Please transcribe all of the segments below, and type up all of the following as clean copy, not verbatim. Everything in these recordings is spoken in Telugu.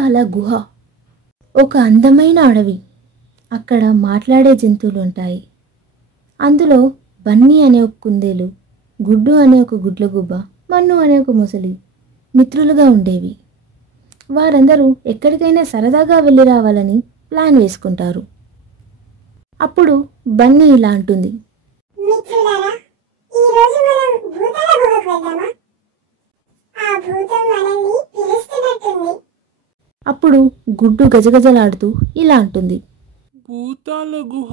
భూతాల గుహ. ఒక అందమైన అడవి. అక్కడ మాట్లాడే జంతువులుంటాయి. అందులో బన్నీ అనే ఒక కుందేలు, గుడ్డు అనే ఒక గుడ్లగుబ్బ, మన్ను అనే ఒక మొసలి మిత్రులుగా ఉండేవి. వారందరూ ఎక్కడికైనా సరదాగా వెళ్ళి రావాలని ప్లాన్ వేసుకుంటారు. అప్పుడు బన్నీ ఇలా అంటుంది, మిత్రులారా, ఈ రోజు మనం భూతాల గుహకు వెళ్దామా? ఆ భూతం మనల్ని పిలుస్తున్నట్టుంది. అప్పుడు గుడ్డు గజగజలాడుతూ ఇలా అంటుంది, భూతాల గుహ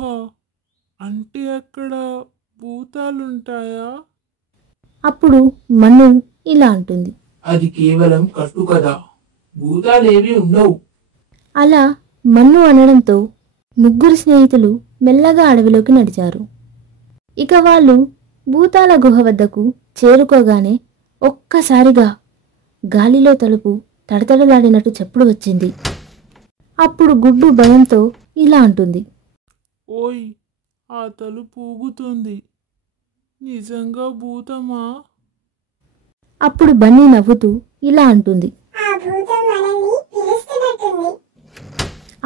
అంటే అక్కడ భూతాలుంటాయా? అప్పుడు మన్ను ఇలా అంటుంది. అది కేవలం కట్టుకథ, భూతాలేవి ఉండవు. అలా మన్ను అనడంతో ముగ్గురు స్నేహితులు మెల్లగా అడవిలోకి నడిచారు. ఇక వాళ్ళు భూతాల గుహ వద్దకు చేరుకోగానే ఒక్కసారిగా గాలిలో తలుపు తడతడలాడినట్టు చప్పుడు వచ్చింది. అప్పుడు గుడ్డు భయంతో ఇలా అంటుంది, ఓయ్, ఆ తలుపు ఊగుతుంది. నిజంగా భూతమా? అప్పుడు బన్నీ నవ్వుతూ ఇలా అంటుంది. ఆ భూతం మనల్ని పిలుస్తున్నట్టుంది.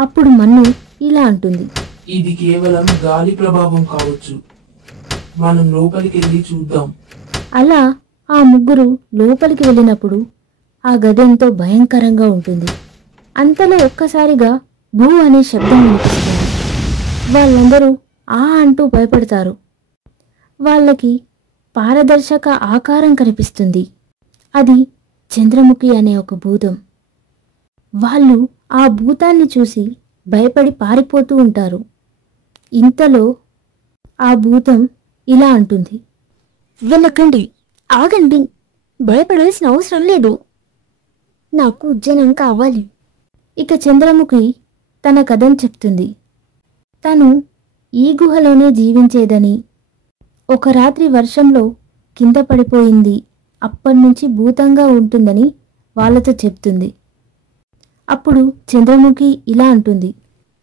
అప్పుడు మన్ను ఇలా అంటుంది, ఇది కేవలం గాలి ప్రభావం కావచ్చు. మనం లోపలికి వెళ్ళి చూద్దాం. అలా ఆ ముగ్గురు లోపలికి వెళ్ళినప్పుడు ఆ గది ఎంతో భయంకరంగా ఉంటుంది. అంతలో ఒక్కసారిగా భూ అనే శబ్దం వినిపిస్తుంది. వాళ్ళందరూ ఆ అంటూ భయపడతారు. వాళ్ళకి పారదర్శక ఆకారం కనిపిస్తుంది. అది చంద్రముఖి అనే ఒక భూతం. వాళ్ళు ఆ భూతాన్ని చూసి భయపడి పారిపోతూ ఉంటారు. ఇంతలో ఆ భూతం ఇలా అంటుంది, వెళ్ళకండి, ఆగండి, భయపడాల్సిన అవసరం లేదు. నాకు జనం కావాలి. ఇక చంద్రముఖి తన కథను చెప్తుంది. తను ఈ గుహలోనే జీవించేదని, ఒక రాత్రి వర్షంలో కింద పడిపోయింది, అప్పటినుంచి భూతంగా ఉంటుందని వాళ్ళతో చెప్తుంది. అప్పుడు చంద్రముఖి ఇలా అంటుంది,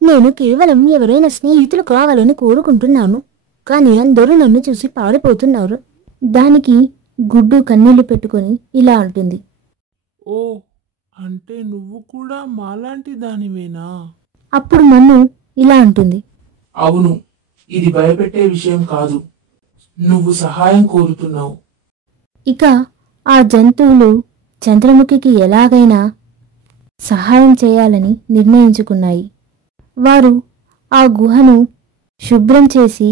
నేను కేవలం ఎవరైనా స్నేహితులు కావాలని కోరుకుంటున్నాను, కానీ అందరూ నన్ను చూసి పారిపోతున్నారు. దానికి గుడ్డు కన్నీళ్లు పెట్టుకొని ఇలా అంటుంది, ఓ, అంటే నువ్వు కూడా మాలాంటి దానివేనా? అప్పుడు మన్ను ఇలా అంటుంది, అవును, ఇది భయపెట్టే విషయం కాదు. నువ్వు సహాయం కోరుతున్నావు. ఇక ఆ జంతువులు చంద్రముఖికి ఎలాగైనా సహాయం చేయాలని నిర్ణయించుకున్నాయి. వారు ఆ గుహను శుభ్రం చేసి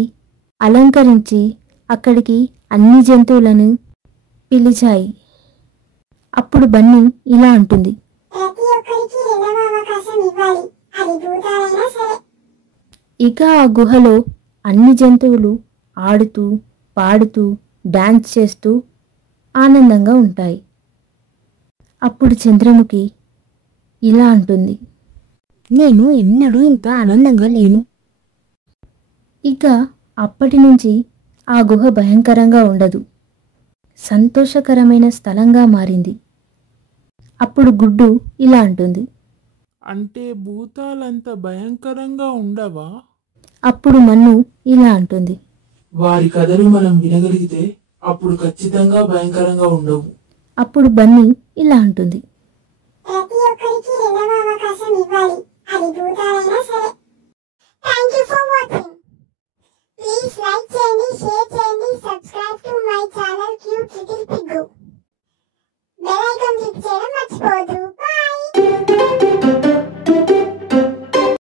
అలంకరించి అక్కడికి అన్ని జంతువులను పిలిచాయి. అప్పుడు బన్నీ ఇలా అంటుంది, ప్రతి ఒక్కరికి రెండవ అవకాశం ఇవ్వాలి, అది భూతాలైనా సరే. ఇక ఆ గుహలో అన్ని జంతువులు ఆడుతూ పాడుతూ డాన్స్ చేస్తూ ఆనందంగా ఉంటాయి. అప్పుడు చంద్రముఖి ఇలా అంటుంది, నేను ఎన్నడూ ఇంత ఆనందంగా లేను. ఇక అప్పటి నుంచి ఆ గుహ భయంకరంగా ఉండదు, సంతోషకరమైన స్థలంగా మారింది. అప్పుడు గుడ్డు ఇలా అంటుంది, అంటే భూతాలంత భయంకరంగా ఉండవా? అప్పుడు మన్ను ఇలా అంటుంది, వారి కథలు మనం వినగలిగితే అప్పుడు ఖచ్చితంగా భయంకరంగా ఉండవు. అప్పుడు బన్నీ ఇలా అంటుంది, ప్రతి ఒక్కరికి రెండవ అవకాశం ఇవ్వాలి, అది భూతాలైనా సరే. Thank you for watching. Please like చేయండి, షేర్ చేయండి, subscribe to my channel cute little pig. Bell icon click చేయడం మర్చిపోవద్దు.